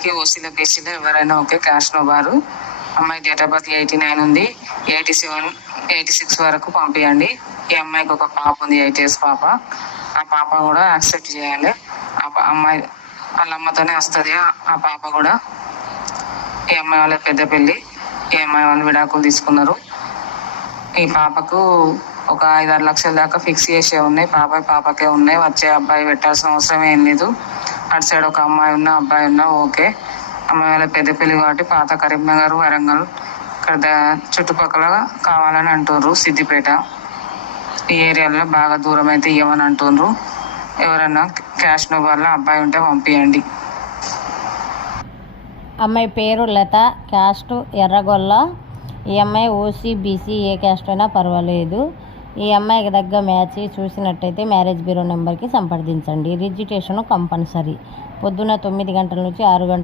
అమ్మాయికి ఓసీలో బీసీలో ఎవరైనా ఓకే, క్యాష్ నో బారు. అమ్మాయి డేట్ ఆఫ్ బర్త్ 89 ఉంది, 87 86 వరకు పంపించండి. ఈ అమ్మాయికి ఒక పాప ఉంది, 8 years పాప. ఆ పాప కూడా యాక్సెప్ట్ చేయాలి. అమ్మాయి వాళ్ళ అమ్మతోనే వస్తుంది ఆ పాప కూడా. ఈ అమ్మాయి వాళ్ళ పెద్ద పెళ్ళి, ఈ అమ్మాయి వాళ్ళు విడాకులు తీసుకున్నారు. ఈ పాపకు ఒక 5-6 లక్షల దాకా ఫిక్స్ చేసే ఉన్నాయి. పాపకే ఉన్నాయి. వచ్చే అబ్బాయి పెట్టాల్సిన అవసరం ఏం లేదు. అటు సైడ్ ఒక అమ్మాయి ఉన్నా అబ్బాయి ఉన్నా ఓకే. అమ్మాయి వాళ్ళ పెద్ద పెళ్ళి కాబట్టి పాత కరీంనగర్, వరంగల్ ఇక్కడ చుట్టుపక్కల కావాలని అంటున్నారు. సిద్దిపేట ఈ ఏరియాలో బాగా దూరం అయితే ఇవ్వమని అంటున్నారు. ఎవరన్నా క్యాష్ నో వల్ల అబ్బాయి ఉంటే పంపించండి. అమ్మాయి పేరు లత, క్యాస్ట్ ఎర్రగొల్ల. ఈ అమ్మాయి ఓసీ బీసీ ఏ క్యాస్ట్ అయినా పర్వాలేదు. ఈ అమ్మాయికి దగ్గర మ్యాచ్ చూసినట్టయితే మ్యారేజ్ బ్యూరో నెంబర్కి సంప్రదించండి. Registration compulsory. పొద్దున్న 9 గంటల నుంచి 6 గంటల